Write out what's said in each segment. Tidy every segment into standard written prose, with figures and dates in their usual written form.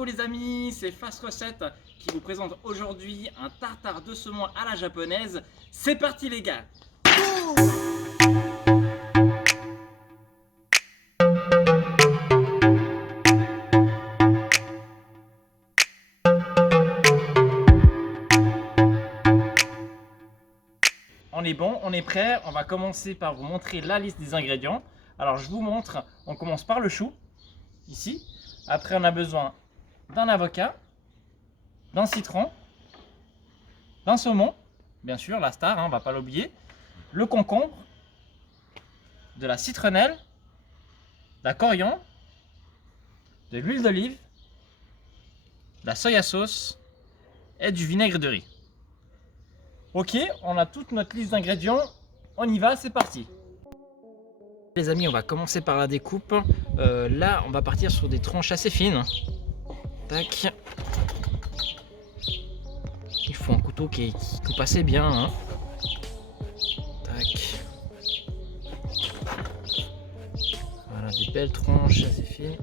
vous les amis, c'est Fast Recette qui vous présente aujourd'hui un tartare de saumon à la japonaise. C'est parti les gars. On est bon, on est prêt. On va commencer par vous montrer la liste des ingrédients. Alors je vous montre, on commence par le chou, ici. Après on a besoin d'un avocat, d'un citron, d'un saumon, bien sûr, la star, on ne va pas l'oublier, le concombre, de la citronnelle, de la coriandre, de l'huile d'olive, de la soya sauce et du vinaigre de riz. Ok, on a toute notre liste d'ingrédients, on y va, c'est parti. Les amis, on va commencer par la découpe. Là, on va partir sur des tranches assez fines. Tac. Il faut un couteau qui coupe assez bien. Hein. Tac. Voilà, des belles tranches assez fines.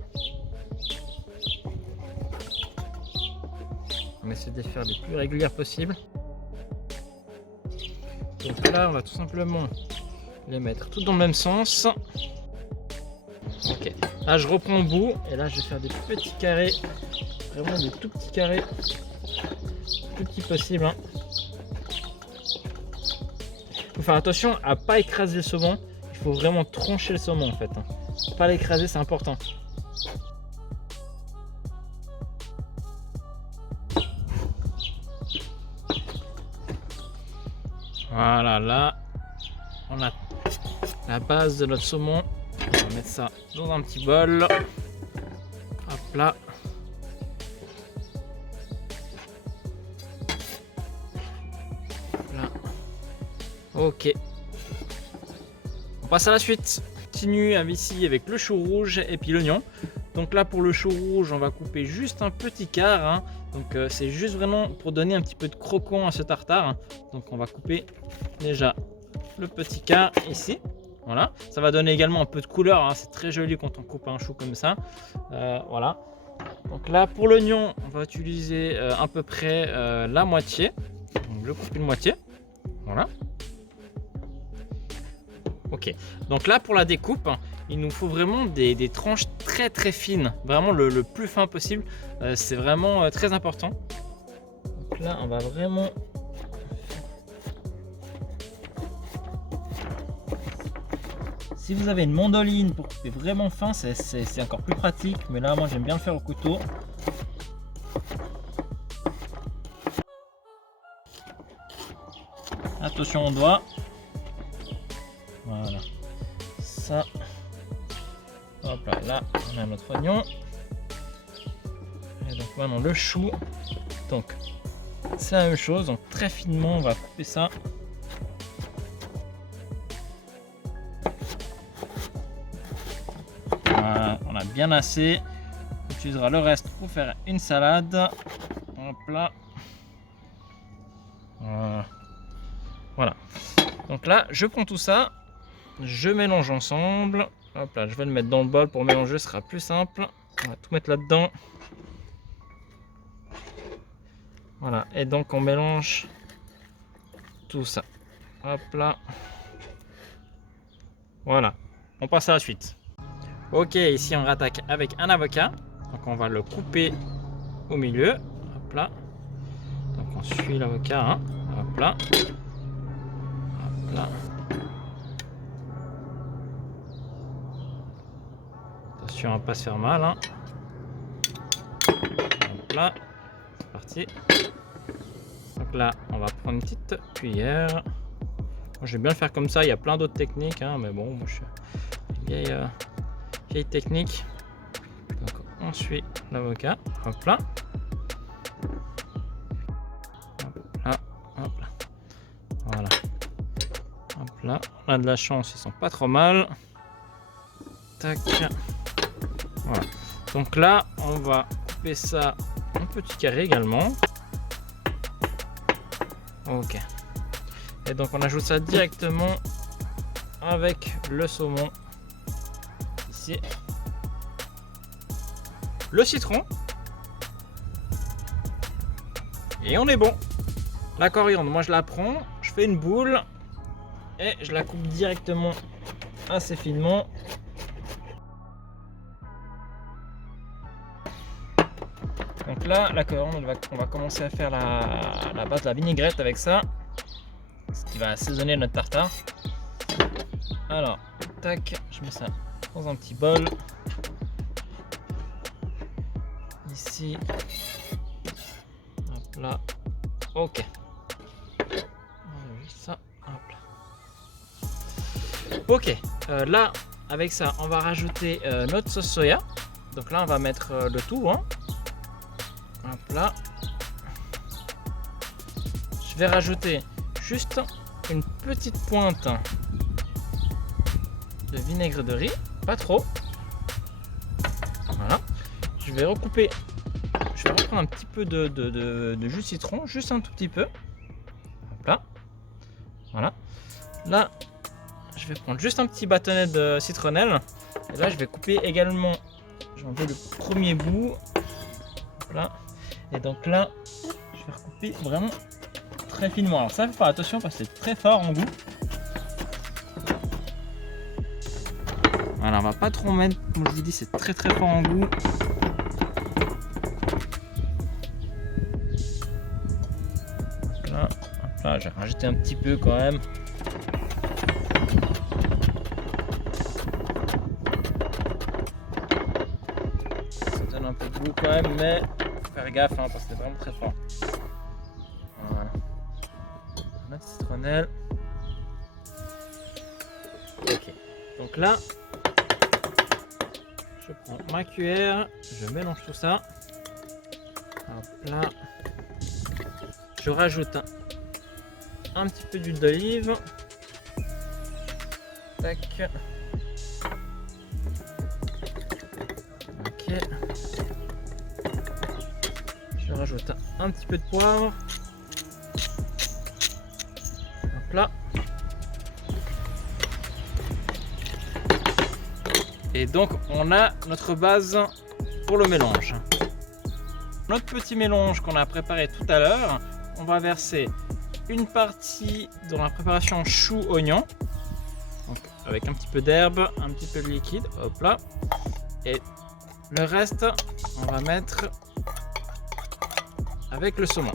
On essaie de les faire les plus régulières possible. Donc là, on va tout simplement les mettre tout dans le même sens. Ok, là je reprends au bout et là je vais faire des petits carrés, vraiment des tout petits carrés, plus petits possible. Hein. Faut faire attention à pas écraser le saumon, il faut vraiment trancher le saumon en fait. Hein. Pas l'écraser, c'est important. Voilà, là on a la base de notre saumon. On va mettre ça dans un petit bol. Hop là. Là. Ok. On passe à la suite. On continue ici avec le chou rouge et puis l'oignon. Donc là pour le chou rouge, on va couper juste un petit quart. Hein. Donc c'est juste vraiment pour donner un petit peu de croquant à ce tartare. Donc on va couper déjà le petit quart ici. Voilà, ça va donner également un peu de couleur, hein. C'est très joli quand on coupe un chou comme ça. Voilà. Donc là pour l'oignon, on va utiliser à peu près la moitié. Donc je coupe une moitié. Voilà. Ok. Donc là pour la découpe, il nous faut vraiment des tranches très très fines, vraiment le plus fin possible. C'est vraiment très important. Donc là on va vraiment. Si vous avez une mandoline pour couper vraiment fin, c'est encore plus pratique. Mais là, moi, j'aime bien le faire au couteau. Attention au doigt. Voilà. Ça. Hop là, là, on a notre oignon. Et donc maintenant le chou. Donc, c'est la même chose. Donc très finement, on va couper ça. Voilà, on a bien assez. On utilisera le reste pour faire une salade. Hop là. Voilà. Donc là, je prends tout ça. Je mélange ensemble. Hop là, je vais le mettre dans le bol pour mélanger, ce sera plus simple. On va tout mettre là-dedans. Voilà. Et donc on mélange tout ça. Hop là. Voilà. On passe à la suite. Ok, ici on rattaque avec un avocat. Donc on va le couper au milieu. Hop là. Donc on suit l'avocat. Hein. Hop là. Hop là. Attention à ne pas se faire mal. Hein. Hop là. C'est parti. Donc là, on va prendre une petite cuillère. Moi, j'aime bien le faire comme ça. Il y a plein d'autres techniques. Hein, mais bon, moi, je suis vieille technique. Donc on suit l'avocat. Hop là. Hop là. Hop là. Voilà. Hop là. On a de la chance, ils sont pas trop mal. Tac. Voilà. Donc là, on va couper ça en petits carrés également. Ok. Et donc on ajoute ça directement avec le saumon. Ici. Le citron. Et on est bon. La coriandre, moi je la prends, je fais une boule et je la coupe directement assez finement. Donc là, la coriandre, on va commencer à faire la base de la vinaigrette avec ça, ce qui va assaisonner notre tartare. Alors, tac, je mets ça dans un petit bol. Ici, hop là, ok. Juste ça, hop là. Ok, là, avec ça, on va rajouter notre sauce soya. Donc là, on va mettre le tout, hein. Hop là. Je vais rajouter juste une petite pointe de vinaigre de riz, pas trop. Voilà. Je vais recouper, je vais reprendre un petit peu de jus de citron, juste un tout petit peu. Hop là. Voilà. Là, je vais prendre juste un petit bâtonnet de citronnelle. Et là, je vais couper également, je vais enlever le premier bout. Hop là. Et donc là, je vais recouper vraiment très finement. Alors ça, il faut faire attention parce que c'est très fort en goût. Voilà, on va pas trop mettre, comme je vous dis, c'est très très fort en goût. Hop là, je vais rajouter un petit peu quand même. Ça donne un peu de goût quand même, mais faut faire gaffe hein, parce que c'est vraiment très fort. Voilà. Notre citronnelle. Ok. Donc là, je prends ma cuillère, je mélange tout ça. Hop là. Je rajoute un petit peu d'huile d'olive. Tac. Ok. Je rajoute un petit peu de poivre. Hop là. Et donc on a notre base pour le mélange. Notre petit mélange qu'on a préparé tout à l'heure, on va verser une partie dans la préparation chou-oignon, avec un petit peu d'herbe, un petit peu de liquide, hop là. Et le reste, on va mettre avec le saumon.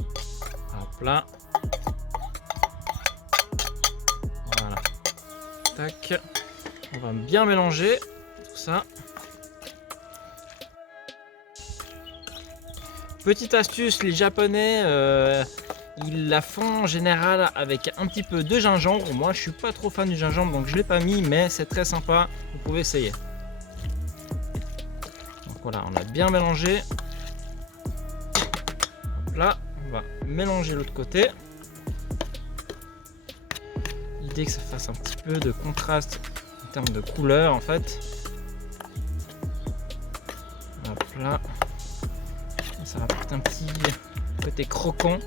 Hop là. Voilà. Tac. On va bien mélanger tout ça. Petite astuce, les Japonais, ils la font en général avec un petit peu de gingembre. Moi, je suis pas trop fan du gingembre, donc je l'ai pas mis, mais c'est très sympa. Vous pouvez essayer. Donc voilà, on a bien mélangé. Hop là, on va mélanger l'autre côté. L'idée que ça fasse un petit peu de contraste en termes de couleur, en fait. Hop là. Ça rapporte un petit côté croquant.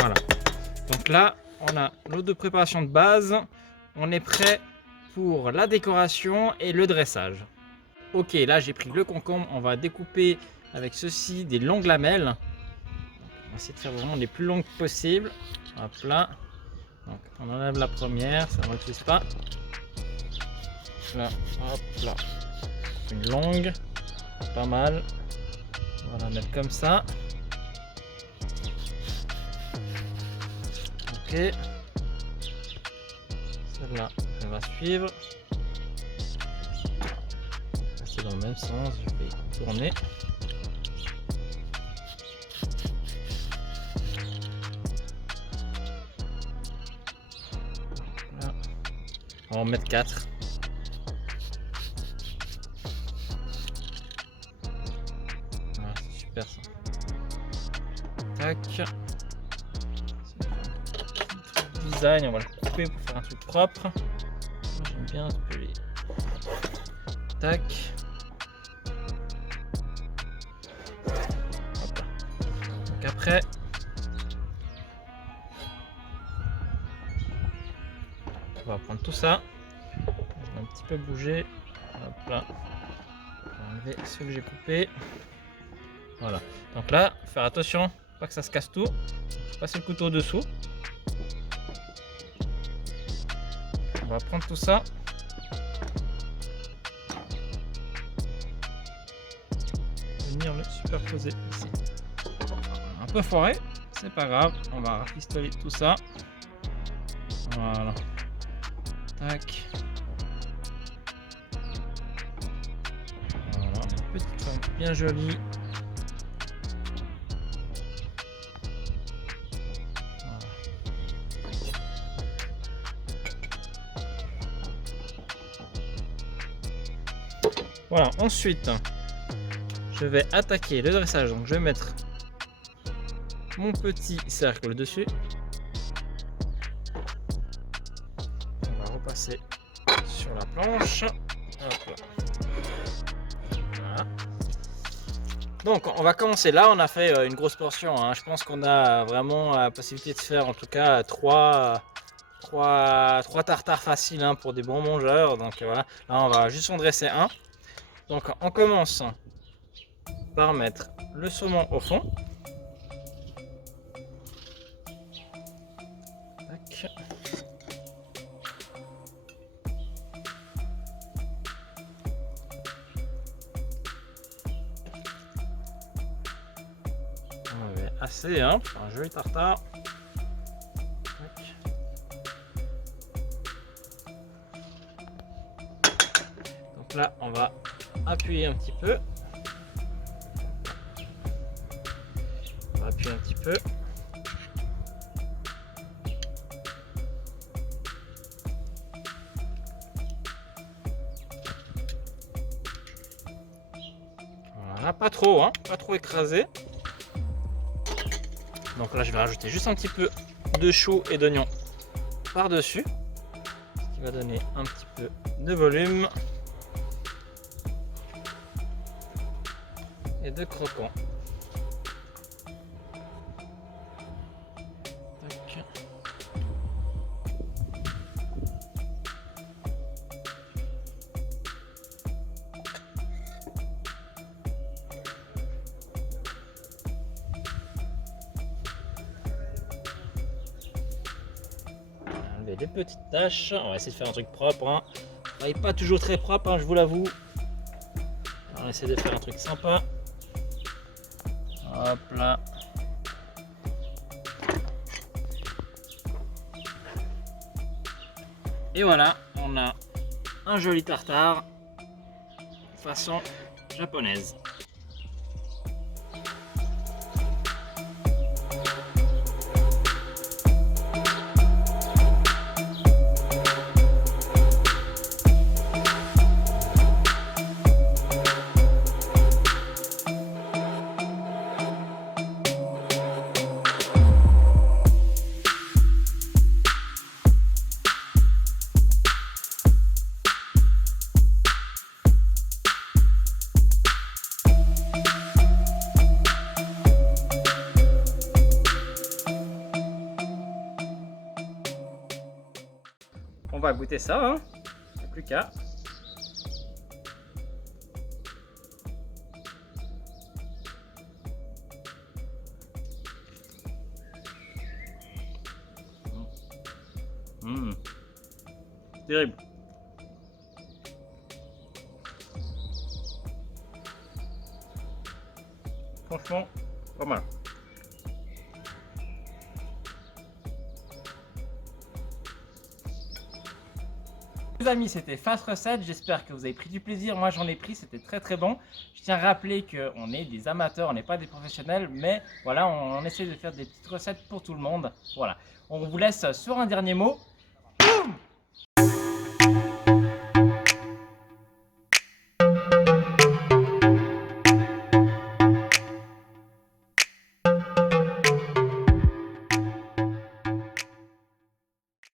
Voilà. Donc là, on a l'eau de préparation de base. On est prêt pour la décoration et le dressage. Ok, là j'ai pris le concombre. On va découper avec ceci des longues lamelles. On va essayer de faire vraiment les plus longues possibles. Hop là. Donc on enlève la première, ça ne refuse pas. Là, hop là. Une longue, pas mal. On va la mettre comme ça. Ok. Celle-là, elle va suivre. C'est dans le même sens, je vais tourner. Là. On va en mettre 4. Super ça. Tac. Design, on va le couper pour faire un truc propre. J'aime bien ce que les... Tac. Hop là. Donc après, on va prendre tout ça. Je vais un petit peu bouger. Hop là. On va enlever ce que j'ai coupé. Voilà. Donc là, faire attention, pas que ça se casse tout. Passer le couteau dessous. On va prendre tout ça. Venir le superposer ici. Un peu foiré, c'est pas grave. On va rafistoler tout ça. Voilà. Tac. Voilà, une petite forme bien jolie. Voilà, ensuite, je vais attaquer le dressage. Donc, je vais mettre mon petit cercle dessus. On va repasser sur la planche. Hop là. Voilà. Donc, on va commencer là. On a fait une grosse portion, hein. Je pense qu'on a vraiment la possibilité de faire en tout cas 3 tartares faciles, hein, pour des bons mangeurs. Donc, voilà. Là, on va juste en dresser un. Donc on commence par mettre le saumon au fond. Tac. On avait assez, hein, pour un joli tartare. Tac. Donc là on va appuyer un petit peu. On va appuyer un petit peu. Voilà, pas trop, hein, pas trop écrasé. Donc là je vais rajouter juste un petit peu de chou et d'oignon par-dessus, ce qui va donner un petit peu de volume et de croquant. Tac. Enlever les petites taches. On va essayer de faire un truc propre, hein. Il n'est pas toujours très propre, hein, je vous l'avoue. On va essayer de faire un truc sympa. Hop là. Et voilà, on a un joli tartare façon japonaise. On va goûter ça, hein. Il n'y a plus qu'à. Terrible. Franchement, pas mal. Les amis, c'était Fast Recette, j'espère que vous avez pris du plaisir. Moi j'en ai pris, c'était très très bon. Je tiens à rappeler qu'on est des amateurs, on n'est pas des professionnels, mais voilà, on essaie de faire des petites recettes pour tout le monde. Voilà, on vous laisse sur un dernier mot.